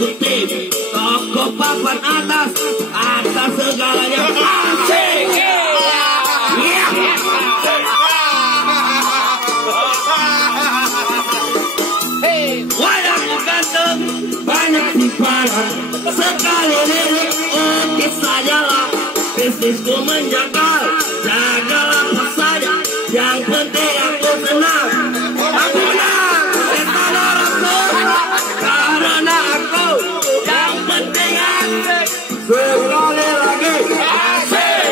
ikuti toko papan atas segalanya. Asik. Wajahku ganteng, banyak simpanan, sekali lirik oke sajalah. Bisnisku menjagal, jagalah apa saja, yang penting aku senang. Aku menang, setan orang semua, karena aku yang penting asik. Sekali lagi asik.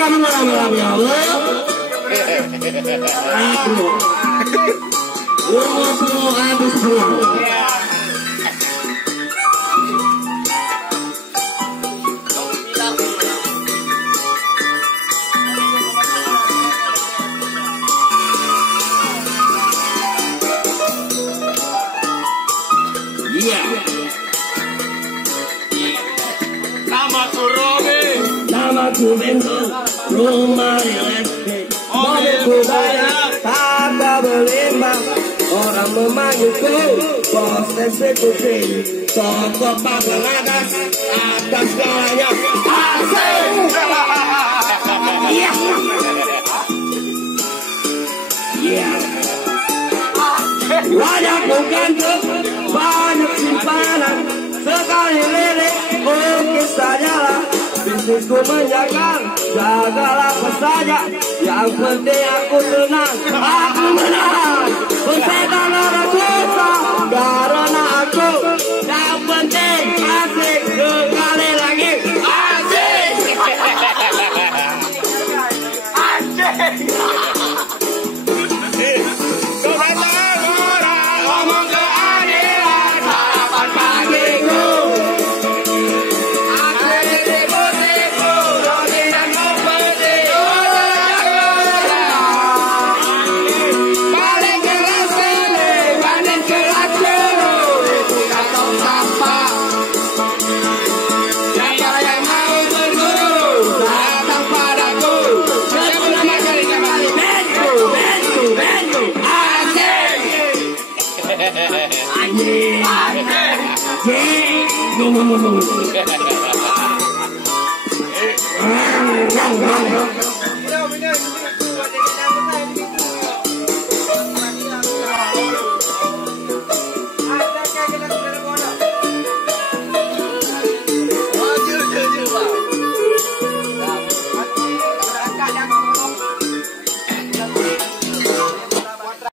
Kamu malam-malam ya Allah. Aku habis pulang. Iya. Namaku Robi. Namaku Bento. Rumah elektrik, mobilku banyak, harga berlimpah. Orang memanggilku bos eksekutif, toko papan atas segalanya. Asik. Iya. Iya. Wajahku ganteng, banyak simpanan, sekali lirik oke sajalah. Bisnisku menjaga, jagalah apa saja, yang penting aku senang. Aku menang, setan orang susah, karena aku yang penting asik. Sekali lagi asik. Asik. No.